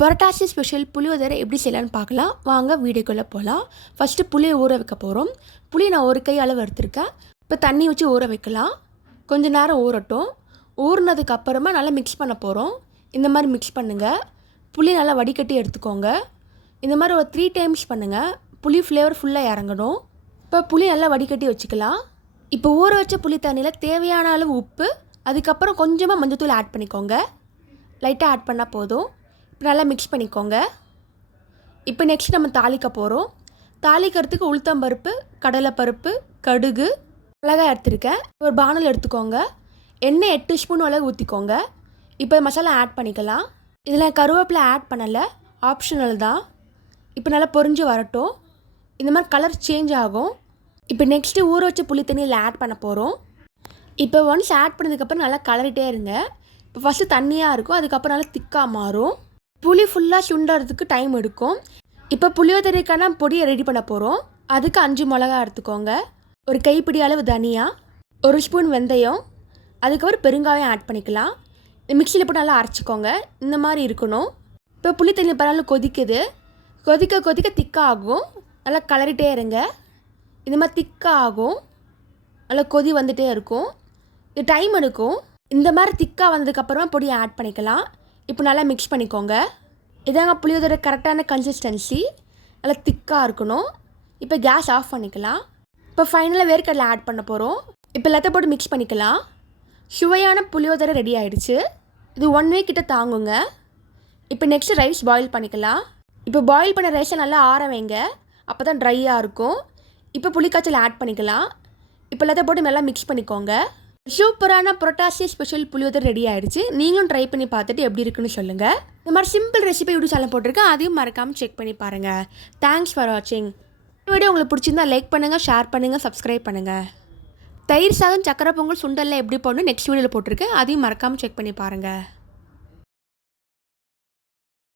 புரட்டாசி special புளியோதரை எப்படி செய்யலான்னு பார்க்கலாம். வாங்க வீடியோக்குள்ளே போகலாம் ஃபஸ்ட்டு புளியை ஊற வைக்க போகிறோம் புளி நான் ஒரு கை அளவு எடுத்திருக்கேன். இப்போ தண்ணி வச்சு ஊற வைக்கலாம். கொஞ்சம் நேரம் ஊறட்டும். ஊறினதுக்கு அப்புறமா நல்லா மிக்ஸ் பண்ண போகிறோம் இந்த மாதிரி மிக்ஸ் பண்ணுங்கள் புளி நல்லா வடிகட்டி எடுத்துக்கோங்க. இந்த மாதிரி ஒரு த்ரீ டைம்ஸ் பண்ணுங்கள் புளி ஃப்ளேவர் ஃபுல்லாக இறங்கணும். இப்போ புளி நல்லா வடிகட்டி வச்சுக்கலாம். இப்போ ஊற வச்ச புளி தண்ணியில் தேவையான அளவு உப்பு அதுக்கப்புறம் கொஞ்சமாக மஞ்சத்தூள் ஆட் பண்ணிக்கோங்க. லைட்டாக ஆட் பண்ணால் போதும். நல்லா மிக்ஸ் பண்ணிக்கோங்க. இப்போ நெக்ஸ்ட் நம்ம தாளிக்க போகிறோம் தாளிக்கிறதுக்கு உளுத்தம்பருப்பு கடலைப்பருப்பு கடுகு மிளகாய் எடுத்துருக்கேன். ஒரு பானல் எடுத்துக்கோங்க. எண்ணெய் எட்டு ஸ்பூன் அளவு ஊற்றிக்கோங்க இப்போ மசாலா ஆட் பண்ணிக்கலாம். இதில் கருவேப்பிலை ஆட் பண்ணலை. ஆப்ஷனல் தான். இப்போ நல்லா பொரிஞ்சு வரட்டும். இந்த மாதிரி கலர் சேஞ்ச் ஆகும். இப்போ நெக்ஸ்ட்டு ஊற வச்ச புளி தண்ணியில் ஆட் பண்ண போகிறோம் இப்போ ஒன்ஸ் ஆட் பண்ணதுக்கப்புறம் நல்லா கலரிட்டே இருங்க. இப்போ ஃபஸ்ட்டு தண்ணியாக இருக்கும். அதுக்கப்புறம் நல்லா திக்காக மாறும். புளி ஃபுல்லாக சுண்டுறதுக்கு டைம் எடுக்கும். இப்போ புளியோதரைக்கான பொடியை ரெடி பண்ண போகிறோம் அதுக்கு அஞ்சு மிளகா எடுத்துக்கோங்க. ஒரு கைப்பிடி அளவு தனியா ஒரு ஸ்பூன் வெந்தயம் அதுக்கப்புறம் பெருங்காயம் ஆட் பண்ணிக்கலாம். மிக்சியில் போட்டு நல்லா அரைச்சிக்கோங்க. இந்த மாதிரி இருக்கணும். இப்போ புளி தண்ணி பரவாயில்ல கொதிக்குது. கொதிக்க கொதிக்க திக்காக ஆகும். நல்லா கலரிட்டே இருங்க. இந்த மாதிரி திக்காக ஆகும். நல்லா கொதி வந்துகிட்டே இருக்கும். இது டைம் எடுக்கும். இந்த மாதிரி திக்காக வந்ததுக்கப்புறமா பொடியை ஆட் பண்ணிக்கலாம். இப்போ நல்லா மிக்ஸ் பண்ணிக்கோங்க. இதாங்க புளியோதரை கரெக்டான கன்சிஸ்டன்சி நல்லா திக்காக இருக்கணும். இப்போ கேஸ் ஆஃப் பண்ணிக்கலாம். இப்போ ஃபைனலாக வேர்க்கடலை ஆட் பண்ண போகிறோம் இப்போ எல்லாத்தையும் போட்டு மிக்ஸ் பண்ணிக்கலாம். சுவையான புளியோதரை ரெடி ஆகிடுச்சு இது ஒன் வீக் கிட்ட தாங்குங்க. இப்போ நெக்ஸ்ட் ரைஸ் பாயில் பண்ணிக்கலாம். இப்போ பாயில் பண்ண ரைஸை நல்லா ஆற வைங்க. அப்போ தான் ட்ரையாக இருக்கும். இப்போ புளிக்காய்ச்சல் ஆட் பண்ணிக்கலாம். இப்போ எல்லாத்தையும் போட்டு நல்லா மிக்ஸ் பண்ணிக்கோங்க. சூப்பரான புரட்டாசி ஸ்பெஷல் புளியோதர் ரெடி ஆயிடுச்சு. நீங்களும் ட்ரை பண்ணி பார்த்துட்டு எப்படி இருக்குன்னு சொல்லுங்கள் இந்த மாதிரி சிம்பிள் ரெசிபி யூடியூப் சேனல் போட்டிருக்கேன் அதையும் மறக்காமல் செக் பண்ணி பாருங்கள் தேங்க்ஸ் ஃபார் வாட்சிங் வீடியோ உங்களுக்கு பிடிச்சிருந்தா லைக் பண்ணுங்கள் ஷேர் பண்ணுங்கள் சப்ஸ்கிரைப் பண்ணுங்கள் தயிர் சாதம் சக்கரை பொங்கல் சுண்டலில் எப்படி போடணும் நெக்ஸ்ட் வீடியோவில் போட்டிருக்கேன் அதையும் மறக்காமல் செக் பண்ணி பாருங்கள்